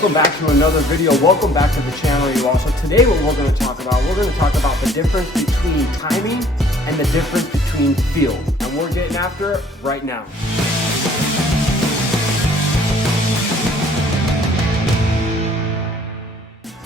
Welcome back to another video. Welcome back to the channel, you all. So today what we're going to talk about the difference between timing and the difference between feel. And we're getting after it right now.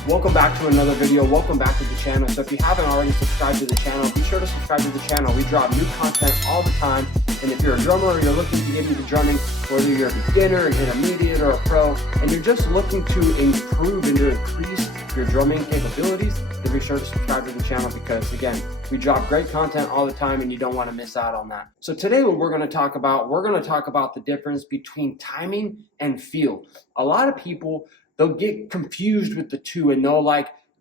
Welcome back to another video. Welcome back to the channel. So if you haven't already subscribed to the channel, be sure to subscribe to the channel. We drop new content all the time. And if you're a drummer or you're looking to get into drumming, whether you're a beginner, an intermediate, or a pro, and you're just looking to improve and to increase your drumming capabilities, then be sure to subscribe to the channel because, again, we drop great content all the time and you don't want to miss out on that. So today what we're going to talk about the difference between timing and feel. A lot of people, they'll get confused with the two and they'll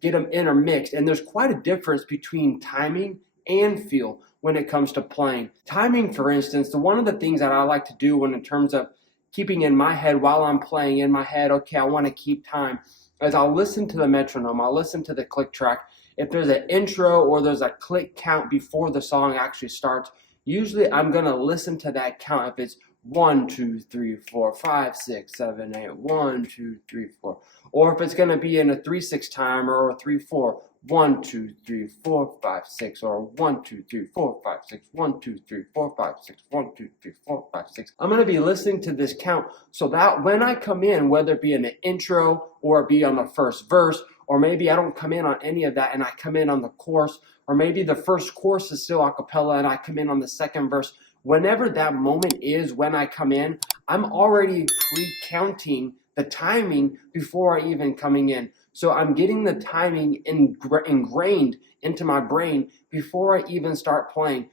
get them intermixed. And there's quite a difference between timing and feel when it comes to playing. Timing, for instance, one of the things that I like to do when in terms of keeping in my head while I'm playing in my head, okay, I want to keep time, is I'll listen to the metronome, I'll listen to the click track. If there's an intro or there's a click count before the song actually starts, usually I'm going to listen to that count. If it's 1, 2, 3, 4, 5, 6, 7, 8, 1, 2, 3, 4. Or if it's going to be in a 3/6 timer or a 3/4, 1, 2, 3, 4, 5, 6, or 1, 2, 3, 4, 5, 6, 1, 2, 3, 4, 5, 6, 1, 2, 3, 4, 5, 6. I'm going to be listening to this count so that when I come in, whether it be in an intro or it be on the first verse, or maybe I don't come in on any of that and I come in on the chorus, or maybe the first chorus is still a cappella and I come in on the second verse. Whenever that moment is when I come in, I'm already pre-counting the timing before I even coming in. So I'm getting the timing ingrained into my brain before I even start playing.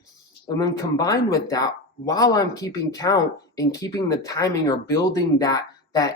And then combined with that, while I'm keeping count and keeping the timing or building that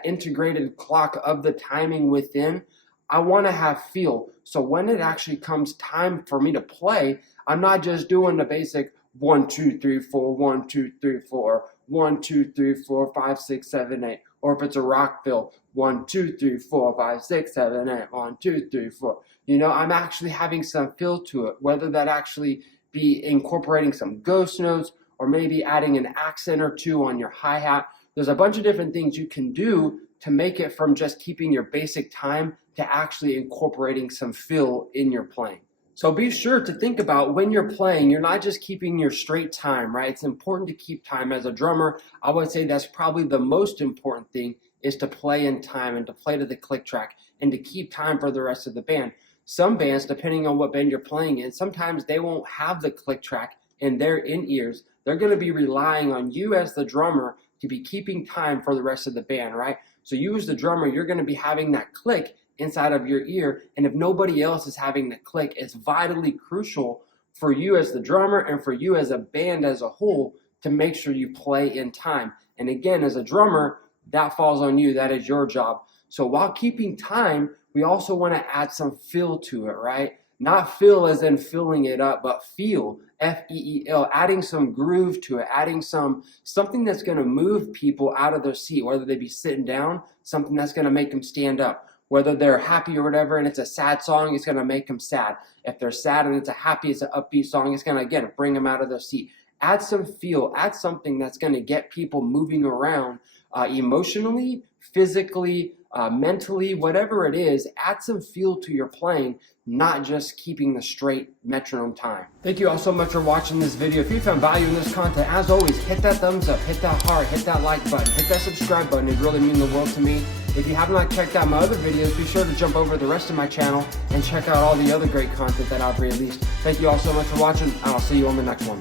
integrated clock of the timing within, I want to have feel. So when it actually comes time for me to play, I'm not just doing the basic 1, 2, 3, 4, 1, 2, 3, 4, 1, 2, 3, 4, 5, 6, 7, 8. Or if it's a rock fill, 1, 2, 3, 4, 5, 6, 7, 8, 1, 2, 3, 4. You know, I'm actually having some feel to it, whether that actually be incorporating some ghost notes or maybe adding an accent or two on your hi-hat. There's a bunch of different things you can do to make it from just keeping your basic time to actually incorporating some feel in your playing. So be sure to think about when you're playing, you're not just keeping your straight time, right? It's important to keep time. As a drummer, I would say that's probably the most important thing, is to play in time and to play to the click track and to keep time for the rest of the band. Some bands, depending on what band you're playing in, sometimes they won't have the click track in their in-ears. They're going to be relying on you as the drummer to be keeping time for the rest of the band, right? So you as the drummer, you're going to be having that click inside of your ear, and if nobody else is having the click, it's vitally crucial for you as the drummer and for you as a band as a whole to make sure you play in time. And again, as a drummer, that falls on you. That is your job. So while keeping time, we also want to add some feel to it, right? Not feel as in filling it up, but feel, F-E-E-L, adding some groove to it, adding something that's going to move people out of their seat, whether they be sitting down, something that's going to make them stand up. Whether they're happy or whatever and it's a sad song, it's going to make them sad. If they're sad and it's a happy, it's an upbeat song, it's going to, again, bring them out of their seat. Add some feel, add something that's going to get people moving around emotionally, physically, mentally, whatever it is. Add some feel to your playing, not just keeping the straight metronome time. Thank you all so much for watching this video. If you found value in this content, as always, hit that thumbs up, hit that heart, hit that like button, hit that subscribe button. It really means the world to me. If you have not checked out my other videos, be sure to jump over to the rest of my channel and check out all the other great content that I've released. Thank you all so much for watching, and I'll see you on the next one.